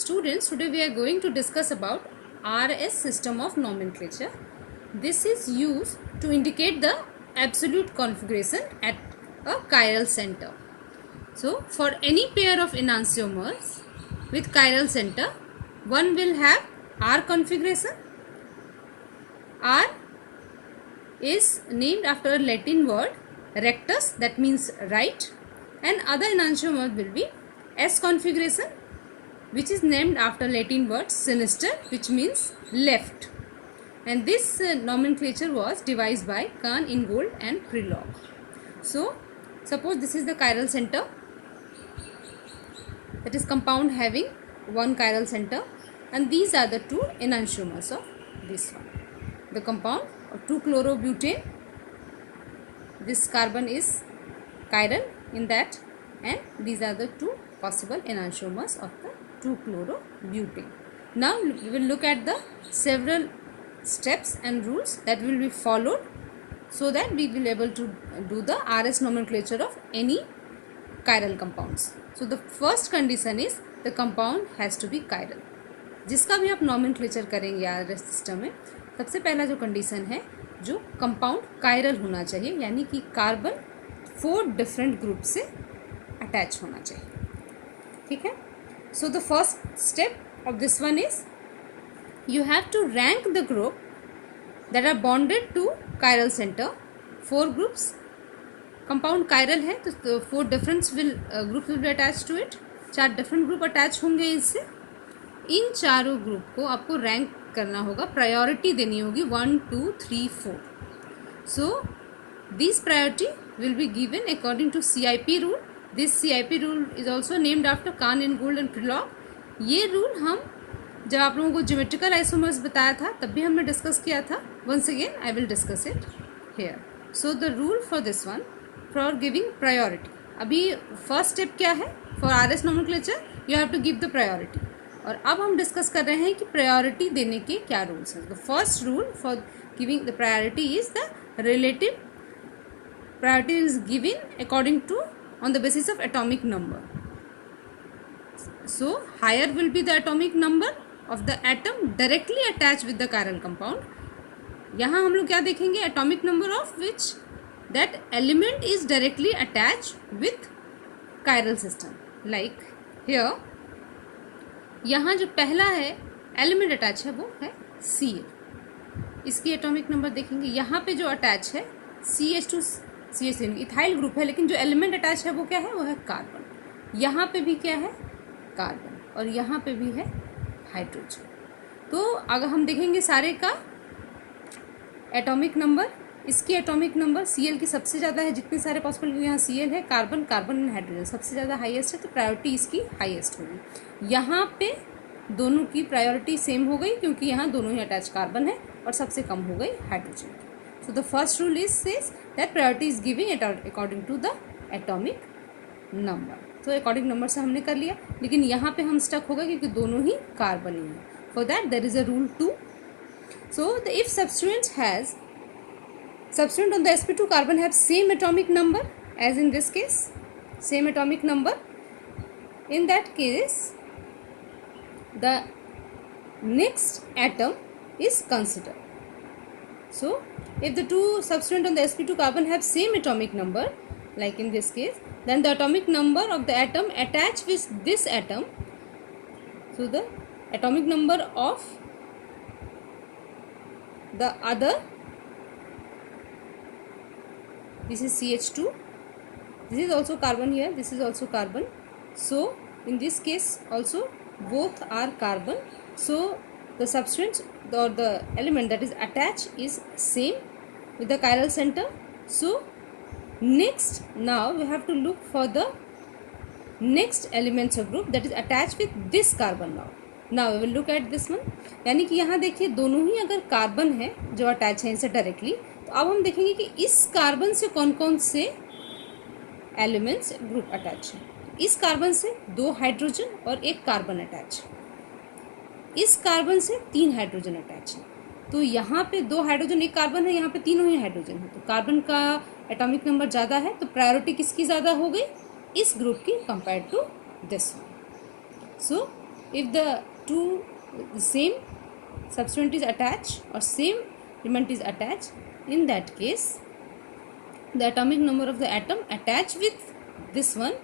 Students, today we are going to discuss about RS system of nomenclature. This is used to indicate the absolute configuration at a chiral center. So, for any pair of enantiomers with chiral center, one will have R configuration. R is named after a Latin word rectus, that means right, and other enantiomer will be S configuration, which is named after Latin word sinister, which means left. And this nomenclature was devised by Kahn, Ingold and Prelog. So, suppose this is the chiral center, that is compound having one chiral center, and these are the two enantiomers of this one. The compound of 2-chlorobutane, this carbon is chiral in that, and these are the two possible enantiomers of the 2-chlorobutane. Now we will look at the several steps and rules that will be followed so that we will be able to do the RS nomenclature of any chiral compounds. So the first condition is the compound has to be chiral. जिसका भी आप nomenclature करेंगे RS system में, सबसे पहला जो condition है, जो कंपाउंड कायरल होना चाहिए, यानी कि कार्बन 4 डिफरेंट ग्रुप से अटैच होना चाहिए. ठीक है. So the first step of this one is you have to rank the group that are bonded to chiral center. 4 groups, compound chiral है तो 4 different groups will be attached to it. 4 different group attach होंगे इससे. इन चारों group को आपको rank करना होगा, priority देनी होगी 1, 2, 3, 4. So this priority will be given according to CIP rule. This CIP rule is also named after Cahn, Ingold and Prelog. ये रूल हम जब आप लोगों को ज्योमेट्रिकल आइसोमर्स बताया था तब भी हमने डिस्कस किया था. Once again I will discuss it here. So the rule for this one for giving priority. अभी फर्स्ट स्टेप क्या है for RS nomenclature, you have to give the priority. और अब हम डिस्कस कर रहे हैं कि प्रायोरिटी देने के क्या रूल्स हैं. The first rule for giving the priority is the relative priority is given according to on the basis of atomic number. So higher will be the atomic number of the atom directly attached with the chiral compound. यहाँ हम लोग क्या देखेंगे, atomic number of which that element is directly attached with chiral system. Like here, यहाँ जो पहला है element attach है वो है Cl. इसकी atomic number देखेंगे. यहाँ पे जो attach है CH2 CH3 इथाइल ग्रुप है, लेकिन जो element attach है वो क्या है, वो है कार्बन. यहाँ पे भी क्या है, कार्बन, और यहाँ पे भी है हाइड्रोजन. तो अगर हम देखेंगे सारे का एटॉमिक नंबर, इसकी एटॉमिक नंबर Cl की सबसे ज़्यादा है. जितने सारे पॉसिबल यहाँ Cl है, कार्बन कार्बन एंड हाइड्रोजन सबसे ज़्यादा हाईएस्ट है, तो प्रायोरिटी इसकी हाईएस्ट होगी. यहाँ पे दोनों की प्रायोरिटी सेम हो गई क्योंकि यहाँ दोनों ही अटैच कार्बन है, और सबसे कम हो गई hydrogen. So the first rule is says that priority is giving according to the atomic number. तो अकॉर्डिंग नंबर से हमने कर लिया, लेकिन यहाँ पे हम स्टक हो गए क्योंकि दोनों ही कार्बन ही हैं. For that there is a rule 2. So the if substituent on the sp2 carbon have same atomic number as in this case, same atomic number, in that case the next atom is considered. So if the two substituent on the sp2 carbon have same atomic number, like in this case, then the atomic number of the atom attached with this atom, so the atomic number of the other, this is CH2, this is also carbon here, this is also carbon. So in this case also both are carbon. So the substance or the element that is attached is same with the chiral center. So next, now we have to look for the next elements of group that is attached with this carbon. Now we will look at this one. यानी कि यहाँ देखिए दोनों ही अगर carbon है जो attach है इनसे डायरेक्टली, तो अब हम देखेंगे कि इस कार्बन से कौन कौन से एलिमेंट्स ग्रुप अटैच है. इस कार्बन से 2 हाइड्रोजन और 1 कार्बन अटैच है. इस कार्बन से 3 हाइड्रोजन अटैच है. तो यहाँ पे 2 हाइड्रोजन 1 कार्बन है, यहाँ पे तीनों ही हाइड्रोजन है. तो कार्बन का एटॉमिक नंबर ज़्यादा है, तो प्रायोरिटी किसकी ज़्यादा हो गई, इस ग्रुप की compare to this one. So if the two same substituent is attached or same element is attached, in that case the atomic number of the atom attached with this one,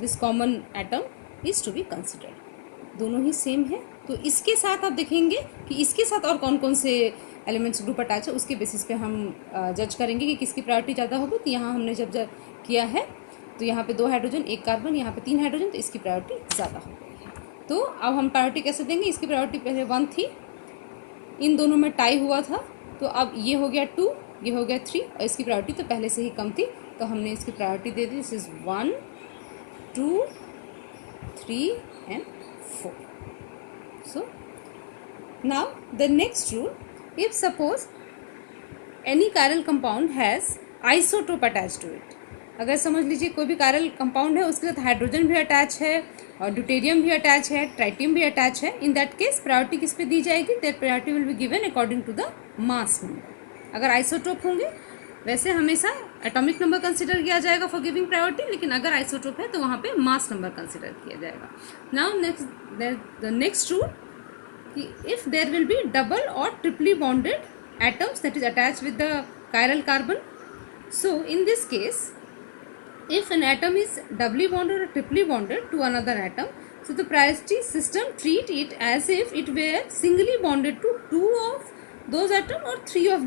this common atom is to be considered. दोनों ही same है, तो इसके साथ आप देखेंगे कि इसके साथ और कौन कौन से एलिमेंट्स ग्रुप अटैच है, उसके बेसिस पे हम जज करेंगे कि किसकी प्रायोरिटी ज़्यादा होगी. तो यहाँ हमने जब किया है तो यहाँ पे 2 हाइड्रोजन 1 कार्बन, यहाँ पे 3 हाइड्रोजन, तो इसकी प्रायोरिटी ज़्यादा हो गई है. तो अब हम प्रायोरिटी कैसे देंगे, इसकी प्रायोरिटी पहले 1 थी, इन दोनों में टाई हुआ था, तो अब ये हो गया 2, ये हो गया 3, और इसकी प्रायोरिटी तो पहले से ही कम थी, तो हमने इसकी priority they the. This is 1 2 3 and 4. So now the next rule, if suppose any chiral compound has isotope attached to it, अगर समझ लीजिए कोई भी chiral compound है उसके साथ हाइड्रोजन भी अटैच है और ड्यूटेरियम भी अटैच है, ट्राइटियम भी अटैच है, इन दैट केस प्रायोरिटी किस पे दी जाएगी, that priority will be given according to the mass number. अगर आइसोटोप होंगे वैसे हमेशा एटॉमिक नंबर कंसिडर किया जाएगा फॉर गिविंग प्रायोरिटी, लेकिन अगर आइसोटोप है तो वहाँ पे मास नंबर कंसिडर किया जाएगा. नाउ द नेक्स्ट रूल कि if there will be double और triply bonded atoms that is attach with the chiral carbon, so in this case if an atom is doubly bonded or triply bonded to another atom, so the priority system treat it as if it were singly bonded to 2 of those atom or 3 of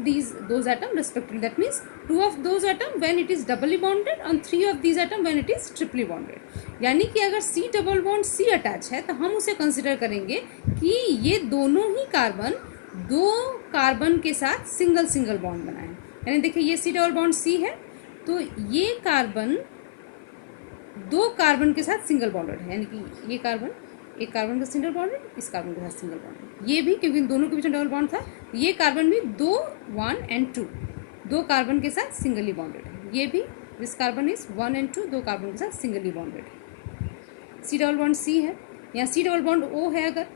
those atom respectively. That means 2 of those atom when it is doubly bonded and 3 of these atom when it is triply bonded. यानी कि अगर C double bond C attach है तो हम उसे consider करेंगे कि ये दोनों ही कार्बन 2 कार्बन के साथ सिंगल बॉन्ड बनाए. यानी देखिए ये C डबल बॉन्ड C है, तो ये कार्बन 2 कार्बन के साथ सिंगल बॉन्डेड है, यानी कि ये कार्बन एक कार्बन का सिंगल बॉन्डेड, इस कार्बन के साथ सिंगल बॉन्डेड, ये भी क्योंकि इन दोनों के बीच में डबल बॉन्ड था, ये कार्बन भी 2 1 and 2 2 कार्बन के साथ सिंगली बॉन्डेड है, ये भी this carbon is 1 and 2 2 carbon के साथ सिंगली बॉन्डेड है. सी डबल बॉन्ड सी है, यहाँ सी डबल बॉन्ड ओ है, अगर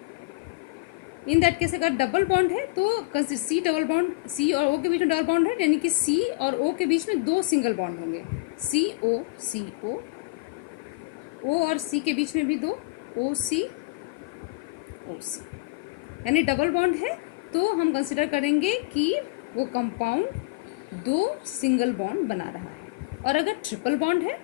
इन दैट केस अगर डबल बॉन्ड है तो सी डबल बॉन्ड सी और ओ के बीच में डबल बॉन्ड है, यानी कि सी और ओ के बीच में 2 सिंगल बॉन्ड होंगे, सी ओ ओ और सी के बीच में भी 2 ओ सी, यानी डबल बॉन्ड है तो हम कंसिडर करेंगे कि वो कंपाउंड 2 सिंगल बॉन्ड बना रहा है. और अगर ट्रिपल बॉन्ड है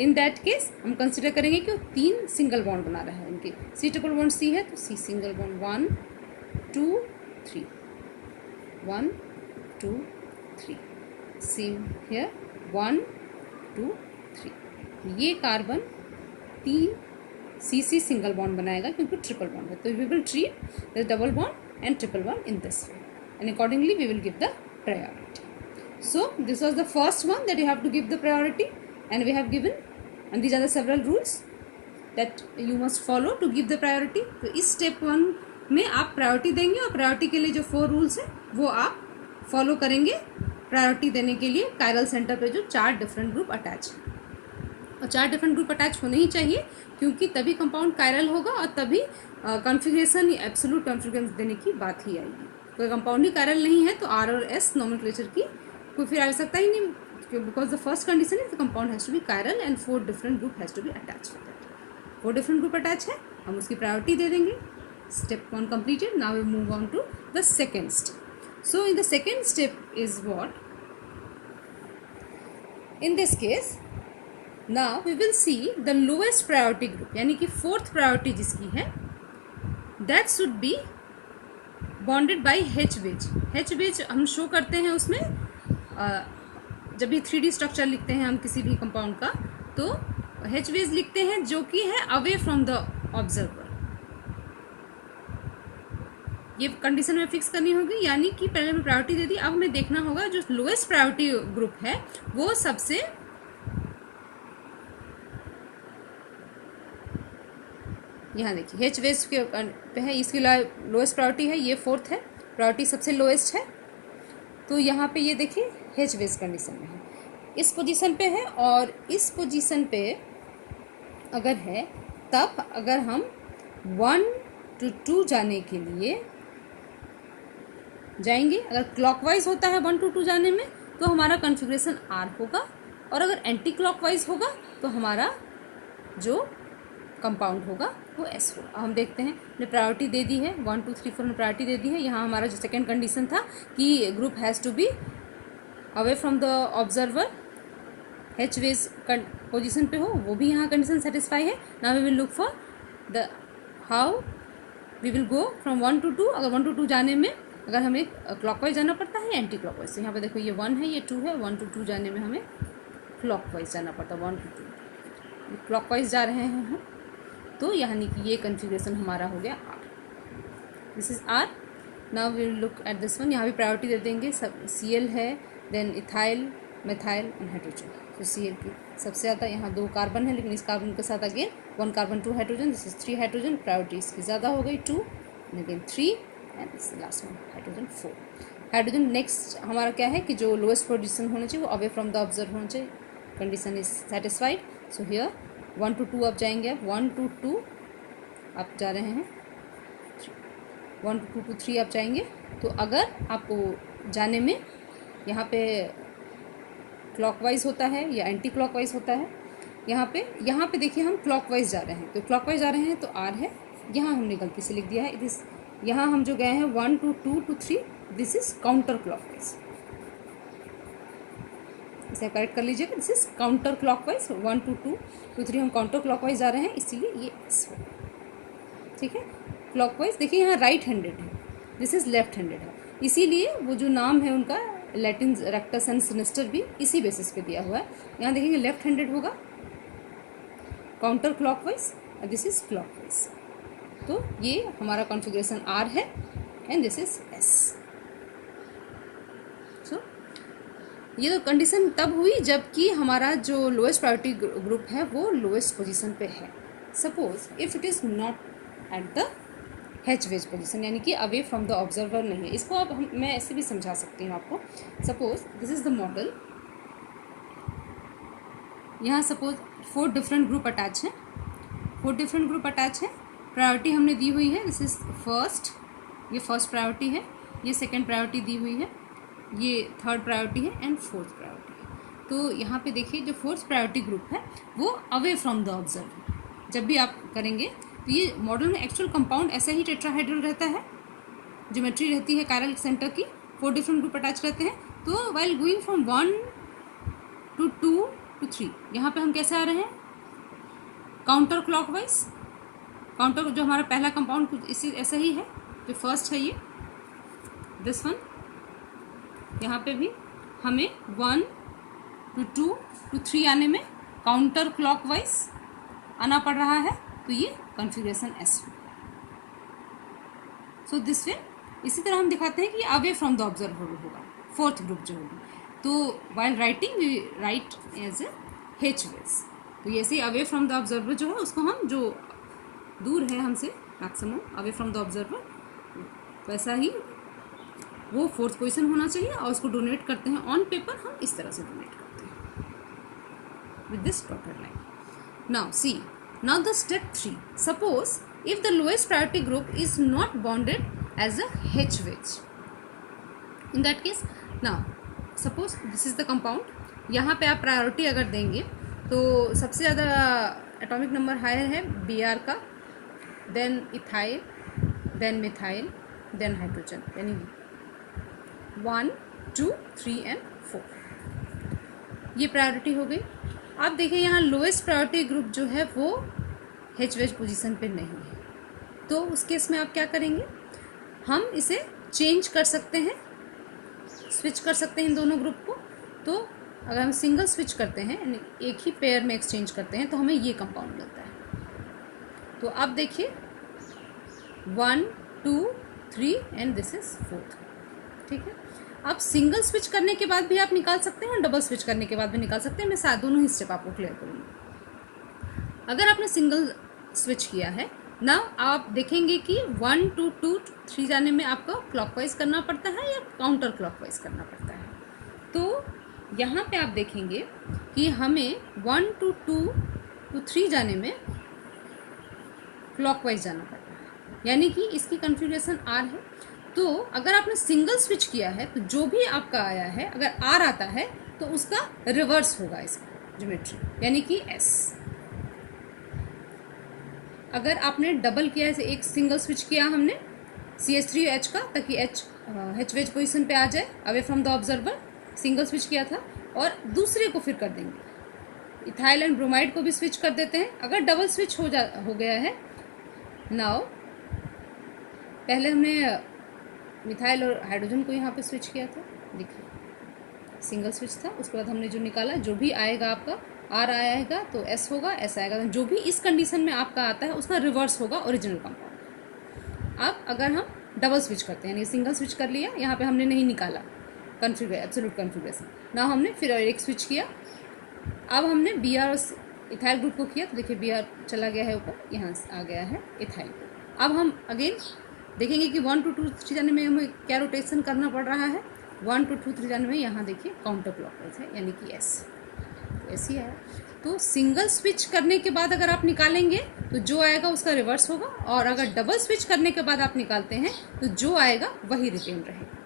इन दैट केस हम कंसिडर करेंगे कि वो 3 सिंगल बॉन्ड बना रहा है. इनके सी ट्रिपल बॉन्ड सी है तो C single bond 1 2 3 1 2 3, same here 1 2 3. ये कार्बन 3 सी सिंगल बॉन्ड बनाएगा क्योंकि ट्रिपल बॉन्ड है, तो we will treat the double bond and triple bond in this way and accordingly we will give the priority. So this was the first one that you have to give the priority, and we have given, and these are the several rules that you must follow to give the priority. तो इस step 1 में आप priority देंगे और priority के लिए जो 4 rules हैं वो आप फॉलो करेंगे प्रायोरिटी देने के लिए. कायरल सेंटर पे जो 4 डिफरेंट ग्रुप अटैच हैं, और 4 डिफरेंट ग्रुप अटैच होने ही चाहिए क्योंकि तभी कंपाउंड कायरल होगा और तभी कॉन्फ़िगरेशन या एब्सोल्यूट कॉन्फ़िगरेशन देने की बात ही आएगी. कोई कंपाउंड ही कायरल नहीं है तो आर और एस नॉमेनक्लेचर की कोई फिर आवश्यकता ही नहीं, because the first condition is the compound has to be chiral and 4 different group has to be attach with that. 4 different group attach है, हम उसकी प्रायोरिटी दे देंगे. Step 1 completed. Now we move on to the second step. So in the second step is what? In this case, now we will see the lowest priority group, यानी कि 4th priority जिसकी है, that should be bonded by H wedge. H wedge हम show करते हैं उसमें जब भी 3D स्ट्रक्चर लिखते हैं हम किसी भी कंपाउंड का, तो H wedge लिखते हैं जो कि है अवे फ्रॉम द ऑब्जर्वर. ये कंडीशन में फिक्स करनी होगी, यानी कि पहले हमें प्रायोरिटी दे दी, अब हमें देखना होगा जो लोएस्ट प्रायोरिटी ग्रुप है वो सबसे यहाँ देखिए H वेज के पे है, इसकी लोएस्ट प्रायोरिटी है, ये 4th है, प्रायोरिटी सबसे लोएस्ट है. तो यहाँ पे ये देखिए H वेज कंडीशन में है, इस पोजीशन पे है, और इस पोजीशन पे अगर है तब अगर हम 1 to 2 जाने के लिए जाएंगे, अगर क्लॉकवाइज होता है 1 to 2 जाने में तो हमारा कॉन्फ़िगरेशन R होगा, और अगर एंटी क्लॉकवाइज होगा तो हमारा जो कंपाउंड होगा वो S होगा। हम देखते हैं, ने प्रायोरिटी दे दी है, 1 2 3 4 ने प्रायोरिटी दे दी है। यहाँ हमारा जो सेकेंड कंडीशन था कि group has to be away from the observer, H wedge position पे हो, वो भी यहाँ कंडीशन सेटिस्फाई है। Now we will look for the how we will go from 1 to 2। अगर 1 to 2 जाने में अगर हमें क्लॉकवाइज जाना पड़ता है या एंटी क्लॉकवाइज, तो यहाँ पे देखो ये 1 है, ये 2 है, 1 to 2 जाने में हमें क्लॉकवाइज जाना पड़ता है, 1 to 2 क्लॉकवाइज जा रहे हैं हम। तो यानी कि ये कन्फिग्रेशन हमारा हो गया R, this is R। Now we will look at this one. यहाँ भी प्रायोरिटी दे देंगे, सब Cl है, then ethyl, methyl and hydrogen. तो Cl की सबसे ज़्यादा, यहाँ 2 कार्बन है, लेकिन इस कार्बन के साथ again 1 carbon 2 hydrogen, this is 3 hydrogen. Priority इसकी ज़्यादा हो गई 2, again 3 and this last one hydrogen 4। Hydrogen next हमारा क्या है कि जो लोएस्ट पोजिशन होना चाहिए वो अवे फ्रॉम द ऑब्जर्व होना चाहिए। Condition is satisfied. So here 1 to 2 आप जाएंगे, आप 1 to 2 आप जा रहे हैं, 1 to 2 to 3 आप जाएंगे। तो अगर आपको जाने में यहाँ पे क्लॉकवाइज होता है या एंटी क्लॉकवाइज होता है, यहाँ पे देखिए हम क्लॉकवाइज जा रहे हैं, तो क्लॉकवाइज जा रहे हैं तो R है। यहाँ हमने गलती से लिख दिया है दिस, यहाँ हम जो गए हैं 1 to 2 to 3, this is counter clockwise, इसे करेक्ट कर लीजिएगा, this is counter clockwise. 1 to 2 to 3 हम काउंटर क्लॉकवाइज जा रहे हैं, इसीलिए ये S होगा, ठीक है। क्लॉकवाइज देखिए यहाँ राइट हैंडेड है, दिस इज लेफ्ट हैंडेड है, इसीलिए वो जो नाम है उनका लैटिन रेक्टस एंड सिनिस्टर भी इसी बेसिस पे दिया हुआ है। यहाँ देखेंगे लेफ्ट हैंडेड होगा, काउंटर क्लॉकवाइज, और दिस इज क्लॉकवाइज। तो ये हमारा कॉन्फ़िगरेशन R है एंड दिस इज S। सो ये तो कंडीशन तब हुई जबकि हमारा जो लोएस्ट प्रायोरिटी ग्रुप है वो लोएस्ट पोजीशन पे है। Suppose if it is not at the H wedge position, यानी कि अवे फ्रॉम द ऑब्जर्वर नहीं है। इसको अब मैं ऐसे भी समझा सकती हूँ आपको। Suppose this is the model, यहाँ सपोज 4 डिफरेंट ग्रुप अटैच हैं, 4 डिफरेंट ग्रुप अटैच हैं। प्रायोरिटी हमने दी हुई है, दिस इज फर्स्ट, ये फर्स्ट प्रायोरिटी है, ये सेकंड प्रायोरिटी दी हुई है, ये थर्ड प्रायोरिटी है एंड फोर्थ प्रायोरिटी है। तो यहाँ पे देखिए जो फोर्थ प्रायोरिटी ग्रुप है वो अवे फ्रॉम द ऑब्जर्वर। जब भी आप करेंगे तो ये मॉडल में एक्चुअल कंपाउंड ऐसा ही टेट्राहाइड्रल रहता है, ज्योमेट्री रहती है कायरल सेंटर की, 4 डिफरेंट ग्रुप अटैच रहते हैं। तो while going from 1 to 2 to 3 यहाँ पे हम कैसे आ रहे हैं, काउंटर क्लॉकवाइज। काउंटर जो हमारा पहला कंपाउंड कुछ इसी ऐसा ही है, जो फर्स्ट है ये दिस वन, यहाँ पे भी हमें 1 to 2 to 3 आने में काउंटर क्लॉकवाइज आना पड़ रहा है, तो ये configuration S। So this way इसी तरह हम दिखाते हैं कि अवे फ्रॉम द ऑब्जर्वर होगा फोर्थ ग्रुप जो होगी। तो while writing we write as a H wedge. तो ऐसे ही अवे फ्रॉम द ऑब्जर्वर जो है उसको हम, जो दूर है हमसे maximum away from the observer, वैसा ही वो फोर्थ पोजीशन होना चाहिए, और उसको डोनेट करते हैं ऑन पेपर, हम इस तरह से डोनेट करते हैं with this dotted line. Now see, now the step 3, suppose if the lowest priority group is not bonded as a H wedge, in that case now suppose this is the compound, यहाँ पे आप priority अगर देंगे तो सबसे ज़्यादा atomic number higher है Br का, then ethyl, then methyl, then hydrogen, यानी 1 2 3 एंड 4 ये प्रायोरिटी हो गई। आप देखिए यहाँ लोएस्ट प्रायोरिटी ग्रुप जो है वो H वेज पोजीशन पे नहीं है, तो उस केस में आप क्या करेंगे, हम इसे चेंज कर सकते हैं, स्विच कर सकते हैं इन दोनों ग्रुप को। तो अगर हम सिंगल स्विच करते हैं, एक ही पेयर में एक्सचेंज करते हैं, तो हमें ये कंपाउंड मिलता है। तो आप देखिए 1 2 3 एंड दिस इज 4th, ठीक है। आप सिंगल स्विच करने के बाद भी आप निकाल सकते हैं और डबल स्विच करने के बाद भी निकाल सकते हैं। मैं साथ दोनों ही स्टेप आपको क्लियर करूँगी। अगर आपने सिंगल स्विच किया है ना, आप देखेंगे कि 1 2 2 3 जाने में आपको क्लॉकवाइज करना पड़ता है या काउंटर क्लॉकवाइज करना पड़ता है। तो यहाँ पे आप देखेंगे कि हमें 1 2 2 to 3 जाने में क्लॉकवाइज जाना पड़ता है, यानी कि इसकी कॉन्फ़िगरेशन R है। तो अगर आपने सिंगल स्विच किया है तो जो भी आपका आया है, अगर R आता है तो उसका रिवर्स होगा इसका ज्योमेट्री, यानी कि S। अगर आपने डबल किया है, एक सिंगल स्विच किया हमने CH3H का, ताकि H वेज पोजिशन पे आ जाए away from the observer, single switch किया था, और दूसरे को फिर कर देंगे इथाइल एंड ब्रोमाइड को भी स्विच कर देते हैं। अगर डबल स्विच हो गया है, नाउ पहले हमने मिथाइल और हाइड्रोजन को यहाँ पे स्विच किया था, देखिए सिंगल स्विच था, उसके बाद हमने जो निकाला, जो भी आएगा आपका R आएगा तो S होगा, S आएगा तो जो भी इस कंडीशन में आपका आता है उसका रिवर्स होगा ओरिजिनल कंपाउंड। अब अगर हम डबल स्विच करते हैं, यानी सिंगल स्विच कर लिया, यहाँ पे हमने नहीं निकाला एब्सोल्यूट कॉन्फ़िगरेशन, ना हमने फिर एक स्विच किया, अब हमने Br और इथाइल ग्रुप को किया, तो देखिए Br चला गया है ऊपर, यहाँ आ गया है इथाइल ग्रुप। अब हम अगेन देखेंगे कि 1 to 2 3 जाने में हमें क्या रोटेशन करना पड़ रहा है। 1 to 2 3 जाने में यहाँ देखिए काउंटर क्लॉकवाइज है, यानी कि S, तो ऐसी है। तो सिंगल स्विच करने के बाद अगर आप निकालेंगे तो जो आएगा उसका रिवर्स होगा, और अगर डबल स्विच करने के बाद आप निकालते हैं तो जो आएगा वही रिटेन रहेगा,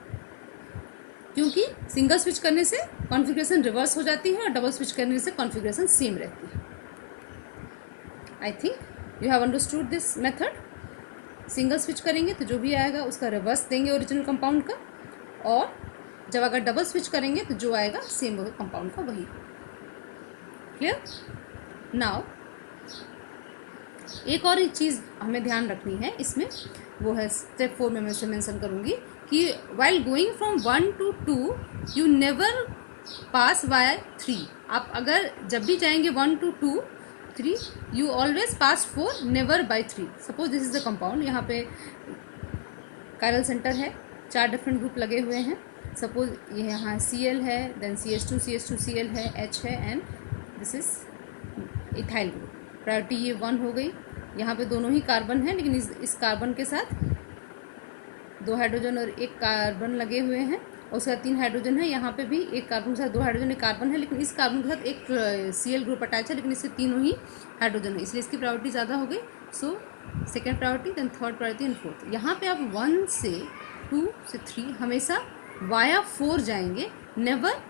क्योंकि सिंगल स्विच करने से कॉन्फ़िगरेशन रिवर्स हो जाती है और डबल स्विच करने से कॉन्फ़िगरेशन सेम रहती है। I think you have understood this method. Single switch करेंगे तो जो भी आएगा उसका रिवर्स देंगे ओरिजिनल कंपाउंड का, और जब अगर डबल स्विच करेंगे तो जो आएगा सेम कंपाउंड का वही। क्लियर? नाउ एक और चीज़ हमें ध्यान रखनी है इसमें, वो है स्टेप 4 में मैं से मेंशन करूँगी कि while going from 1 to 2 you never pass by 3। आप अगर जब भी जाएंगे 1 to 2 3 you always pass 4, never by 3। Suppose this is the compound, यहाँ पे कायरल सेंटर है, 4 डिफरेंट ग्रुप लगे हुए हैं। सपोज ये यहाँ Cl है, देन CH2Cl है, H है, and this is ethyl group. Priority ये 1 हो गई। यहाँ पे दोनों ही कार्बन है, लेकिन इस कार्बन के साथ 2 हाइड्रोजन और 1 कार्बन लगे हुए हैं, और उसके बाद 3 हाइड्रोजन है। यहाँ पे भी एक कार्बन के साथ 2 हाइड्रोजन, 1 कार्बन है, लेकिन इस कार्बन के साथ एक Cl ग्रुप अटैच है, लेकिन इससे तीनों ही हाइड्रोजन है, इसलिए इसकी प्रायोरिटी ज़्यादा हो गई। So second priority, then third priority and fourth. यहाँ पे आप 1 से 2 से 3 हमेशा वाया 4 जाएंगे, नेवर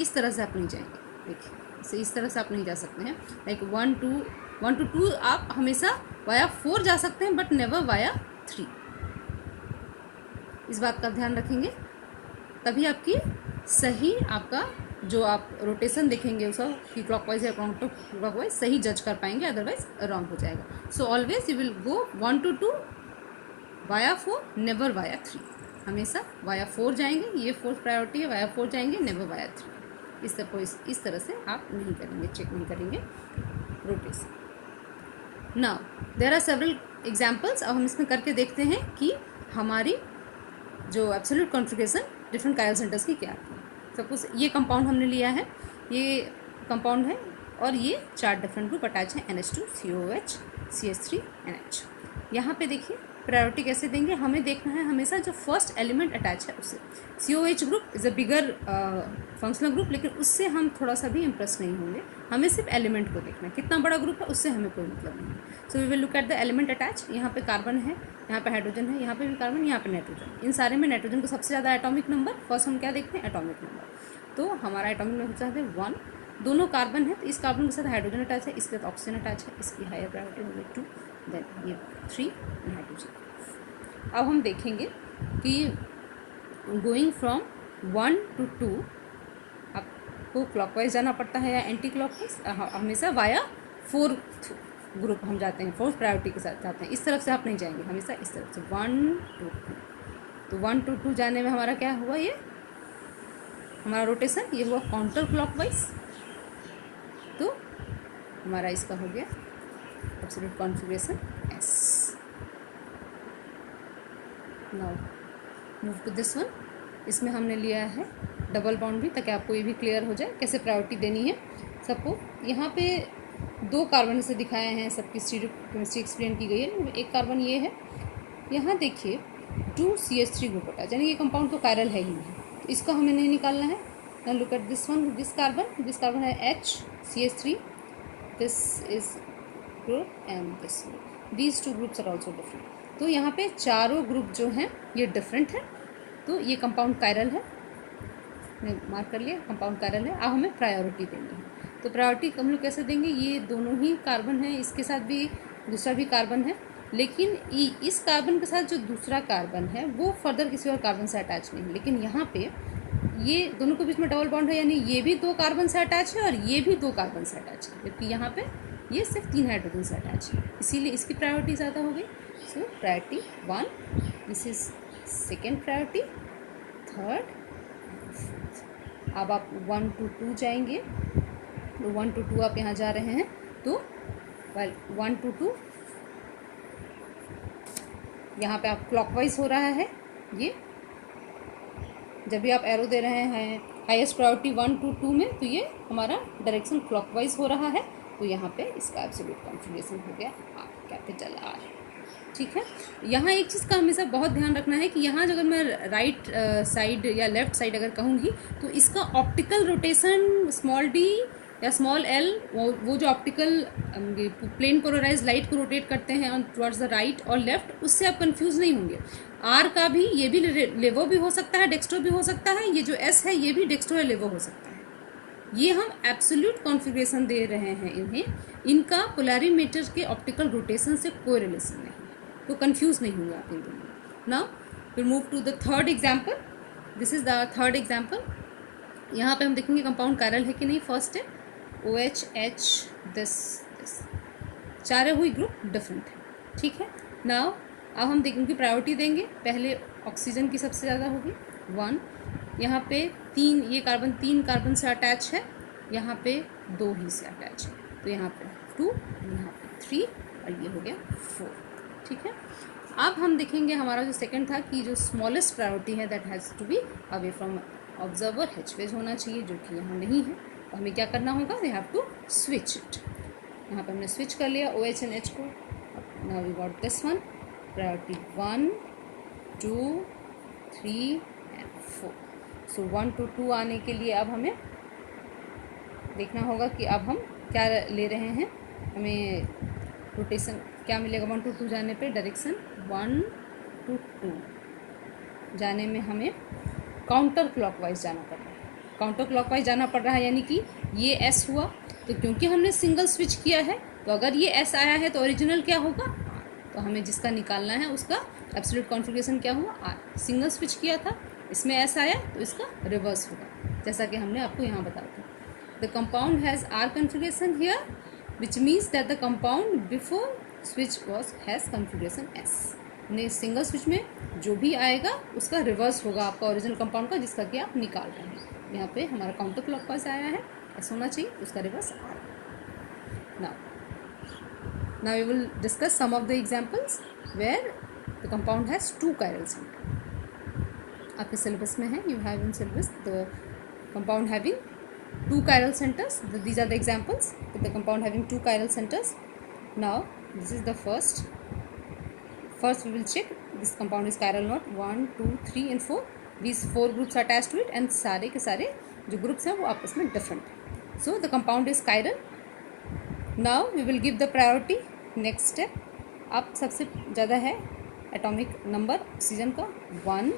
इस तरह से आप नहीं जाएंगे। देखिए इस तरह से आप नहीं जा सकते हैं, लाइक 1 to 2 आप हमेशा वाया 4 जा सकते हैं, बट नेवर वाया 3। इस बात का ध्यान रखेंगे, तभी आपकी सही आपका जो आप रोटेशन देखेंगे उसका कि क्लॉकवाइज या काउंटर क्लॉकवाइज सही जज कर पाएंगे, अदरवाइज रॉन्ग हो जाएगा। So always you will go 1 to 2 via 4, never via 3। हमेशा वाया 4 जाएंगे, ये फोर्थ प्रायोरिटी है, वाया 4 जाएंगे, नेवर वाया 3। इस तरह से आप नहीं करेंगे, चेक नहीं करेंगे rotation. Now there are several examples. अब हम इसमें करके देखते हैं कि हमारी जो absolute configuration different chiral centres की क्या है। सपोज ये कंपाउंड हमने लिया है, ये कंपाउंड है, और ये 4 डिफरेंट ग्रुप अटैच हैं, NH2 COOH CH3 NH। यहाँ पे देखिए प्रायोरिटी कैसे देंगे, हमें देखना है हमेशा जो फर्स्ट एलिमेंट अटैच है उससे। COH group is a bigger functional group, लेकिन उससे हम थोड़ा सा भी इम्प्रेस नहीं होंगे, हमें सिर्फ एलिमेंट को देखना है, कितना बड़ा ग्रुप है उससे हमें कोई मतलब नहीं है। So we will look at the element attach. यहाँ पे कार्बन है, यहाँ पे हाइड्रोजन है, यहाँ पे भी कार्बन, यहाँ पे नाइट्रोजन। इन सारे में नाइट्रोजन को सबसे ज़्यादा एटॉमिक नंबर, फर्स्ट हम क्या देखते हैं एटॉमिक नंबर। तो हमारा एटॉमिक नंबर सबसे ज़्यादा 1, दोनों कार्बन है, तो इस कार्बन के साथ हाइड्रोजन अटैच है, इसके साथ ऑक्सीजन अटैच है, इसकी हायर प्रायोरिटी हो गई 2, देन ये 3 हाइड्रोजन। अब हम देखेंगे कि गोइंग फ्रॉम 1 to 2 आपको क्लॉकवाइज जाना पड़ता है या एंटी क्लॉकवाइज। हमेशा वाया 4 ग्रुप हम जाते हैं, 4th प्रायोरिटी के साथ जाते हैं। इस तरफ से आप नहीं जाएंगे, हमेशा इस तरफ से 1 to 2। तो 1 to 2 जाने में हमारा क्या हुआ, ये हमारा रोटेशन ये हुआ काउंटर क्लॉकवाइज। तो हमारा इसका हो गया absolute configuration S। Now move to this one. इसमें हमने लिया है डबल बॉन्ड भी, ताकि आपको ये भी क्लियर हो जाए कैसे प्रायोरिटी देनी है। सपोज यहाँ पे 2 कार्बन से दिखाए हैं, सबकी स्टीरियोकेमिस्ट्री एक्सप्लेन की गई है। एक कार्बन ये है, यहाँ देखिए 2 CH3 ग्रुप अटैच, यानी ये कंपाउंड तो कायरल है ही नहीं, तो इसको हमें नहीं निकालना है। Now look at this one, this carbon है H CH3, this is group and this group, these 2 groups are also different. तो यहाँ पे चारों ग्रुप जो हैं ये डिफरेंट है, तो ये कंपाउंड कायरल है, मार्क कर लिया कंपाउंड कायरल है। अब हमें प्रायोरिटी देनी है, तो प्रायोरिटी हम लोग कैसे देंगे, ये दोनों ही कार्बन है, इसके साथ भी दूसरा भी कार्बन है, लेकिन इस कार्बन के साथ जो दूसरा कार्बन है वो फर्दर किसी और कार्बन से अटैच नहीं है। लेकिन यहाँ पे ये दोनों के बीच में डबल बॉन्ड है, यानी ये भी 2 कार्बन से अटैच है और ये भी 2 कार्बन से अटैच है, जबकि यहाँ पे ये सिर्फ 3 हाइड्रोजन से अटैच है, इसीलिए इसकी प्रायोरिटी ज़्यादा हो गई। So priority 1, this is second priority, third. अब आप 1 to 2 जाएंगे, तो 1 to 2 आप यहाँ जा रहे हैं, तो 1 to 2 यहाँ पे आप क्लॉकवाइज हो रहा है। ये जब भी आप एरो दे रहे हैं हाईएस्ट प्रायोरिटी 1 to 2 में, तो ये हमारा डायरेक्शन क्लॉकवाइज हो रहा है, तो यहाँ पे इसका एब्सोल्यूट कॉन्फिगरेशन हो गया R, कैपिटल R। ठीक है, यहाँ एक चीज़ का हमेशा बहुत ध्यान रखना है कि यहाँ अगर मैं राइट साइड या लेफ्ट साइड अगर कहूँगी, तो इसका ऑप्टिकल रोटेशन स्मॉल d या स्मॉल l, वो जो ऑप्टिकल प्लेन पोलराइज लाइट को रोटेट करते हैं ऑन टुवर्ड्स द राइट और लेफ्ट, उससे आप कंफ्यूज नहीं होंगे। R का भी ये भी लेवो भी हो सकता है, डेक्स्ट्रो भी हो सकता है, ये जो S है ये भी डेक्स्ट्रो या लेवो हो सकता है। ये हम एब्सोल्यूट कॉन्फ़िगरेशन दे रहे हैं इन्हें, इनका पोलैरिमीटर के ऑप्टिकल रोटेशन से कोई रिलेशन नहीं, तो कंफ्यूज नहीं होंगे आप इन दोनों। Now will move to the third example. This is the third example. यहाँ पे हम देखेंगे कंपाउंड कायरल है कि नहीं। फर्स्ट है OH H दिस, चारों हुई ग्रुप डिफरेंट है। ठीक है, नाउ अब हम देखेंगे प्रायोरिटी देंगे। पहले ऑक्सीजन की सबसे ज़्यादा होगी 1, यहाँ पे 3, ये कार्बन 3 कार्बन से अटैच है, यहाँ पे 2 ही से अटैच है, तो यहाँ पे 2, यहाँ पे 3 और ये हो गया 4। ठीक है, अब हम देखेंगे हमारा जो सेकंड था कि जो स्मॉलेस्ट प्रायोरिटी है that has to be away from observer, H होना चाहिए, जो कि यहाँ नहीं है। तो हमें क्या करना होगा, we have to switch it. यहाँ पे हमने स्विच कर लिया OH and H को। Now we got this one, priority 1 2 3 and 4। So 1 to 2 आने के लिए अब हमें देखना होगा कि अब हम क्या ले रहे हैं। हमें रोटेशन क्या मिलेगा 1 to 2 जाने पे, डायरेक्शन 1 to 2 जाने में हमें काउंटर क्लॉकवाइज जाना पड़ रहा है। काउंटर क्लॉकवाइज जाना पड़ रहा है, यानी कि ये S हुआ, तो क्योंकि हमने सिंगल स्विच किया है, तो अगर ये S आया है तो ओरिजिनल क्या होगा R। तो हमें जिसका निकालना है उसका एब्सोल्यूट कॉन्फ़िगरेशन क्या हुआ R। सिंगल स्विच किया था, इसमें S आया तो इसका रिवर्स होगा, जैसा कि हमने आपको यहाँ बताया था। The compound has R configuration here, which means that the compound before switch was has configuration S। ने सिंगल स्विच में जो भी आएगा उसका रिवर्स होगा आपका ओरिजिनल कंपाउंड का, जिसका कि आप निकाल रहे हैं। यहाँ पे हमारा काउंटर क्लॉकवाइज आया है, ऐसा होना चाहिए, उसका reverse R। Now we will discuss some of the examples where the compound has 2 chiral center. आपके syllabus में है, you have in syllabus the compound having 2 chiral centers. These are the examples with the compound having 2 chiral centers. Now this is the first. First we will check this compound is chiral not 1 2 3 and 4. These 4 groups are attached to it and सारे के सारे जो groups हैं वो आपस में different है। So the compound is chiral. Now we will give the priority. Next step, अब सबसे ज़्यादा है एटॉमिक नंबर ऑक्सीजन का 1,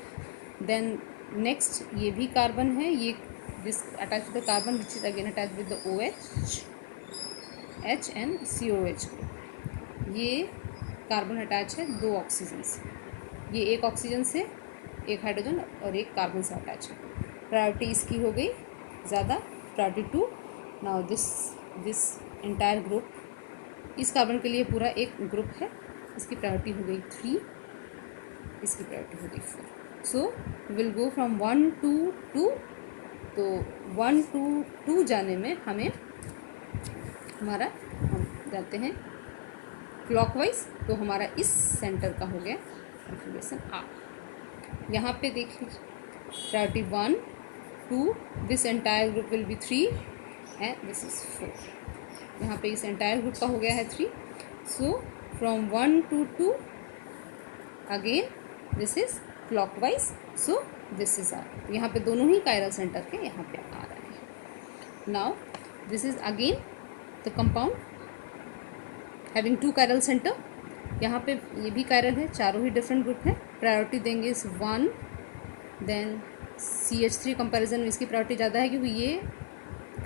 देन नेक्स्ट ये भी कार्बन है, ये this attach with the carbon which is again attach with the OH H and COH। ये कार्बन अटैच है 2 ऑक्सीजन से, ये एक ऑक्सीजन से, एक हाइड्रोजन और एक कार्बन से अटैच है। प्रायोरिटी इसकी हो गई ज़्यादा, priority 2। Now this entire group, इस कार्बन के लिए पूरा एक ग्रुप है, इसकी प्रायोरिटी हो गई 3, इसकी प्रायोरिटी हो गई 4। So will go from 1 to 2। तो 1 to 2 जाने में हमें हमारा, हम जाते हैं क्लॉकवाइज, तो हमारा इस सेंटर का हो गया कॉन्फ़िगरेशन R। यहाँ पे देखिए priority 1 2, this entire group will be 3 and this is 4। यहाँ पे इस एंटायर ग्रुप का हो गया है 3। So from 1 to 2 again this is clockwise, so this is R। यहाँ पे दोनों ही कायरल सेंटर के यहाँ पे आ रहे हैं। Now this is again the compound having 2 chiral centre. यहाँ पे ये भी कायरल है, चारों ही डिफरेंट ग्रुप है। प्रायोरिटी देंगे इस 1, देन CH3 कंपैरिजन में इसकी प्रायोरिटी ज़्यादा है क्योंकि ये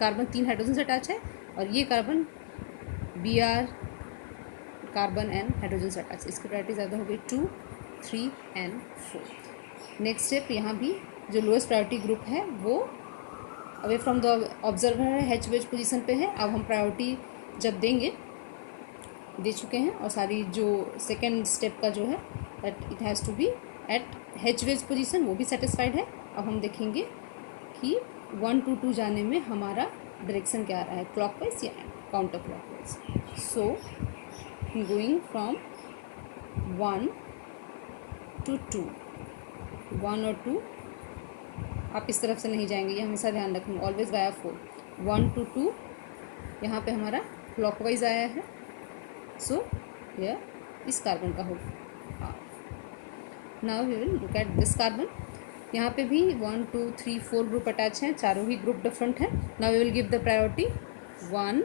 कार्बन 3 हाइड्रोजन से अटैच है और ये carbon Br carbon and hydrogen से अटैच, इसकी प्रायोरिटी ज़्यादा हो गई 2, 3 एंड 4। नेक्स्ट स्टेप, यहाँ भी जो लोएस्ट प्रायोरिटी ग्रुप है वो अवे फ्रॉम द ऑब्जर्वर है, एच वेज पोजीशन पे है। अब हम प्रायोरिटी जब देंगे, दे चुके हैं, और सारी जो सेकेंड स्टेप का जो है that it has to be at H wedge position, वो भी सेटिस्फाइड है। अब हम देखेंगे कि 1 to 2 जाने में हमारा डायरेक्शन क्या आ रहा है, क्लॉकवाइज या counter clockwise. So going from 1 to 2, 1 और 2 आप इस तरफ से नहीं जाएंगे, ये हमेशा ध्यान रखेंगे, ऑलवेज वाया 4। 1 to 2 यहाँ पे हमारा क्लॉकवाइज आया है, सो यह इस कार्बन का होगा। Now we will look at this carbon. यहाँ पे भी 1 2 3 4 ग्रुप अटैच हैं, चारों ही ग्रुप डिफरेंट हैं। Now we will give the priority 1,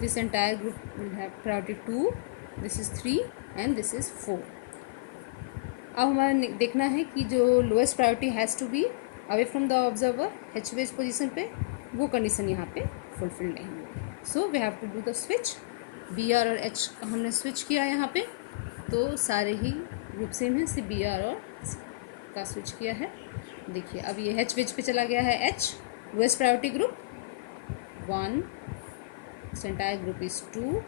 this entire group will have priority 2, this is 3 and this is 4। अब हमारा देखना है कि जो lowest priority has to be away from the observer H wedge position पे, वो condition यहाँ पे फुलफिल नहीं हुई। So we have to do the switch. B R और एच का हमने स्विच किया यहाँ पे, तो सारे ही ग्रुप सेम है, सिर्फ बी आर और का स्विच किया है। देखिए अब ये एच वेज पे चला गया है, H lowest priority group 1, this entire group is 2,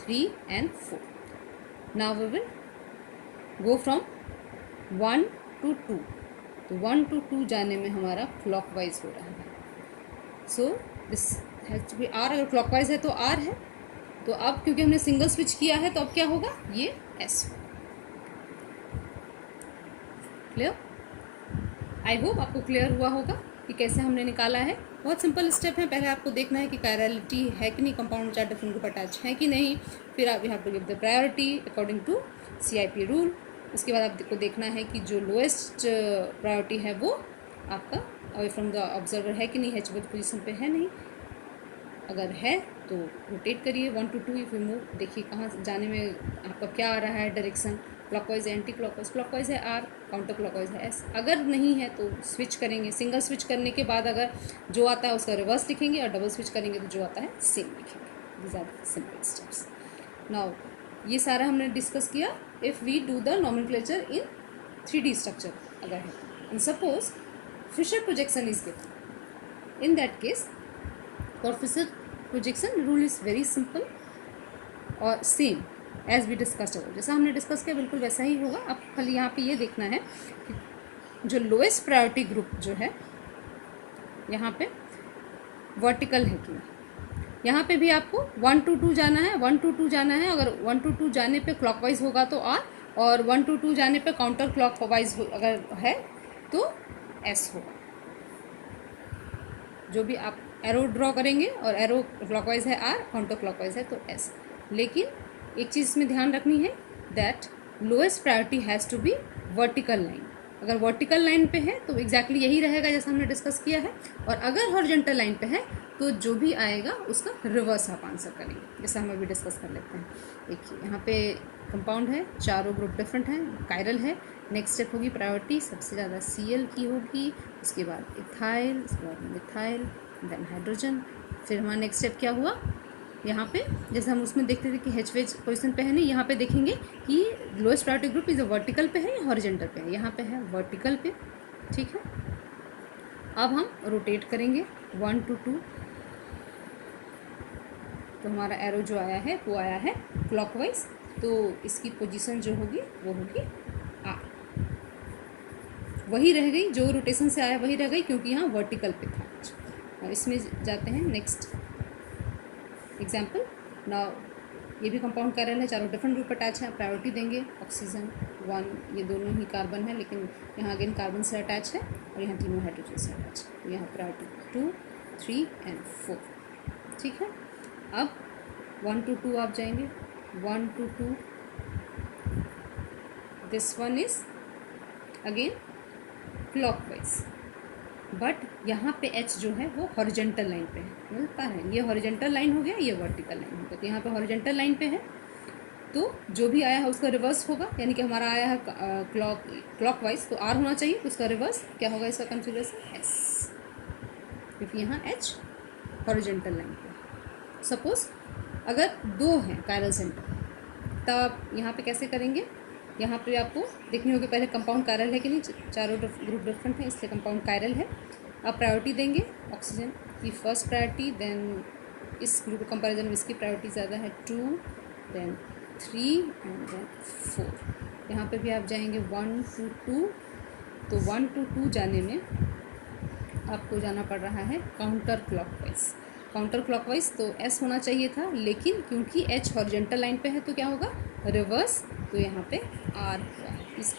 3 and 4। Now we will go from 1 to 2, तो 1 to 2 जाने में हमारा क्लॉकवाइज हो रहा है। So this has to be R, अगर क्लॉकवाइज है तो आर है, तो अब क्योंकि हमने सिंगल स्विच किया है तो अब क्या होगा, ये एस। क्लियर? आई होप आपको क्लियर हुआ होगा कि कैसे हमने निकाला है। बहुत सिंपल स्टेप है, पहले आपको देखना है कि कायरलिटी है कि नहीं, कंपाउंड चार डिफरेंट ग्रुप अटैच है कि नहीं, फिर आप you have to give the priority according to CIP rule. उसके बाद आपको देखना है कि जो लोएस्ट प्रायोरिटी है वो आपका अवे फ्रॉम द ऑब्जर्वर है कि नहीं, एच वेज पोजिशन पे है नहीं, अगर है तो रोटेट करिए 1 to 2। इफ यू मूव, देखिए कहाँ जाने में आपका क्या आ रहा है डायरेक्शन, क्लॉकवाइज है, एंटी क्लॉकवाइज, क्लॉकवाइज है आर, काउंटर क्लॉकवाइज है एस। अगर नहीं है तो स्विच करेंगे, सिंगल स्विच करने के बाद अगर जो आता है उसका रिवर्स लिखेंगे, और डबल स्विच करेंगे तो जो आता है सेम लिखेंगे। This are simple steps. Now ये सारा हमने डिस्कस किया। If we do the nomenclature in 3D structure अगर है, and suppose Fischer projection is given, in that case for Fischer projection rule is very simple और same as we discussed about, जैसा हमने discuss किया बिल्कुल वैसा ही होगा। अब खाली यहाँ पे ये देखना है कि जो लोएस्ट प्रायोरिटी ग्रुप जो है यहाँ पे वर्टिकल है कि नहीं। यहाँ पे भी आपको 1 to 2 जाना है, 1 to 2 जाना है। अगर 1 to 2 जाने पे क्लॉकवाइज होगा तो आर, और 1 to 2 जाने पे काउंटर क्लॉकवाइज अगर है तो एस होगा। जो भी आप एरो ड्रॉ करेंगे, और एरो क्लॉकवाइज है आर, काउंटर क्लॉकवाइज है तो एस। लेकिन एक चीज़ इसमें ध्यान रखनी है that lowest priority has to be vertical line. अगर वर्टिकल लाइन पे है तो एग्जैक्टली यही रहेगा जैसा हमने डिस्कस किया है, और अगर हॉरिजॉन्टल लाइन पे है तो जो भी आएगा उसका रिवर्स आप आंसर करेंगे, जैसा हम अभी डिस्कस कर लेते हैं। देखिए यहाँ पे कंपाउंड है, चारों ग्रुप डिफरेंट हैं, कायरल है। नेक्स्ट स्टेप होगी प्रायोरिटी, सबसे ज़्यादा Cl की होगी, उसके बाद इथाइल, उसके बाद मिथाइल, देन हाइड्रोजन। फिर हमारा नेक्स्ट स्टेप क्या हुआ, यहाँ पे जैसे हम उसमें देखते थे कि एच वेज पोजिशन पे है नहीं, यहाँ पे देखेंगे कि lowest priority group is vertical पे है या हॉरिजॉन्टल पे है। यहाँ पे है वर्टिकल पे, ठीक है। अब हम रोटेट करेंगे 1 to 2, तो हमारा एरो जो आया है वो आया है क्लॉकवाइज, तो इसकी पोजीशन जो होगी वो होगी आर। वही रह गई, जो रोटेशन से आया वही रह गई, क्योंकि यहाँ वर्टिकल पे था। और इसमें जाते हैं नेक्स्ट एग्जाम्पल। नाउ ये भी कंपाउंड कायरल है, चारों डिफरेंट ग्रुप अटैच है। प्रायोरिटी देंगे ऑक्सीजन 1, ये दोनों ही कार्बन है, लेकिन यहाँ अगेन कार्बन से अटैच है, और यहाँ तीनों हाइड्रोजन से अटैच है। तो यहाँ प्रायोरिटी 2, 3 एंड 4, ठीक है। अब 1 to 2 आप जाएंगे, 1 to 2, this one is again clockwise, but यहाँ पे H जो है वो हॉरिजॉन्टल लाइन पे है, मिलता है। ये हॉरिजॉन्टल लाइन हो गया, ये वर्टिकल लाइन हो गया। तो यहाँ पे हॉरिजॉन्टल लाइन पे है, तो जो भी आया है उसका रिवर्स होगा, यानी कि हमारा आया है क्लॉकवाइज, तो R होना चाहिए, तो उसका रिवर्स क्या होगा, इसका कन्फिगरेशन S, क्योंकि यहाँ H हॉरिजॉन्टल लाइन पे। सपोज अगर 2 हैं कायरल सेंटर, तब आप यहाँ पे कैसे करेंगे, यहाँ पे आपको देखने होगी पहले कंपाउंड कायरल है कि नहीं, चारों ग्रुप डिफरेंट है इसलिए कंपाउंड कायरल है। आप प्रायोरिटी देंगे ऑक्सीजन की फर्स्ट प्रायोरिटी, देन इस ग्रुप के कंपेरिजन में इसकी प्रायोरिटी ज़्यादा है 2, देन 3 एंड देन 4। यहाँ पे भी आप जाएंगे 1 to 2, तो 1 to 2 जाने में आपको जाना पड़ रहा है काउंटर क्लॉकवाइज। काउंटर क्लॉकवाइज तो एस होना चाहिए था, लेकिन क्योंकि एच हॉरिजॉन्टल लाइन पे है तो क्या होगा, रिवर्स, तो यहाँ पे आर हुआ है। इस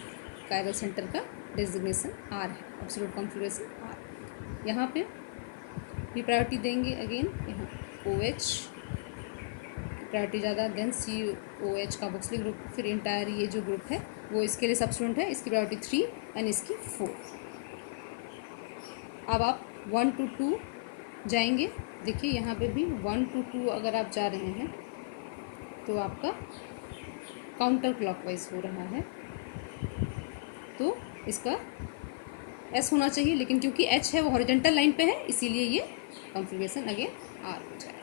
कायरल सेंटर का डेजिग्नेशन आर है, एब्सोल्यूट कॉन्फिगरेशन आर। यहाँ पे भी प्रायोरिटी देंगे अगेन, यहाँ ओ एच प्रायोरिटी ज़्यादा, देन सी ओ एच कार्बोक्सिलिक ग्रुप, फिर इंटायर ये जो ग्रुप है वो इसके लिए सब्स्टिट्यूएंट है, इसकी प्रायोरिटी 3 एंड इसकी 4। अब आप 1 to 2 जाएंगे, देखिए यहाँ पे भी 1 to 2 अगर आप जा रहे हैं तो आपका काउंटर क्लॉकवाइज हो रहा है, तो इसका एस होना चाहिए, लेकिन क्योंकि एच है वो हॉरिजॉन्टल लाइन पे है इसीलिए ये कॉन्फिगरेशन अगेन आर हो जाएगा।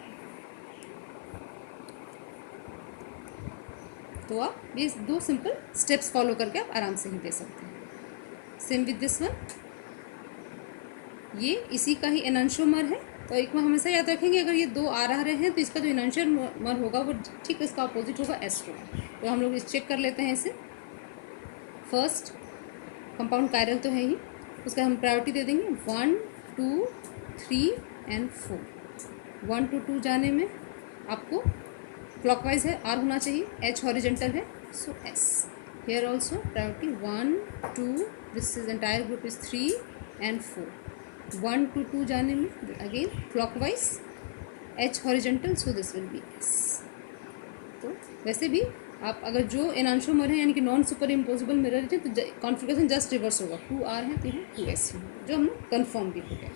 तो आप ये 2 सिंपल स्टेप्स फॉलो करके आप आराम से ही दे सकते हैं। सेम विद दिस वन, ये इसी का ही एनांशोमर है, तो एक में हमेशा याद रखेंगे अगर ये 2 आ रहे हैं तो इसका जो एनांशोमर होगा वो ठीक इसका अपोजिट होगा, एस होगा। तो हम लोग चेक कर लेते हैं इसे। फर्स्ट कंपाउंड कायरल तो है ही, उसका हम प्रायोरिटी दे देंगे 1, 2, 3 एंड 4। 1 to 2 जाने में आपको क्लॉकवाइज है, आर होना चाहिए, एच हॉरिजॉन्टल है, so S. Here also priority 1, 2, this is entire group is 3 and 4। 1 to 2 जाने में again clockwise, H horizontal, so this will be S. तो वैसे भी आप अगर जो एनांशोमर है यानी कि नॉन सुपर इम्पोजिबल मिरर है तो कॉन्फिगरेशन जस्ट रिवर्स होगा, 2 आर है तो यहाँ 2 एस, जो हम कंफर्म भी हो गया।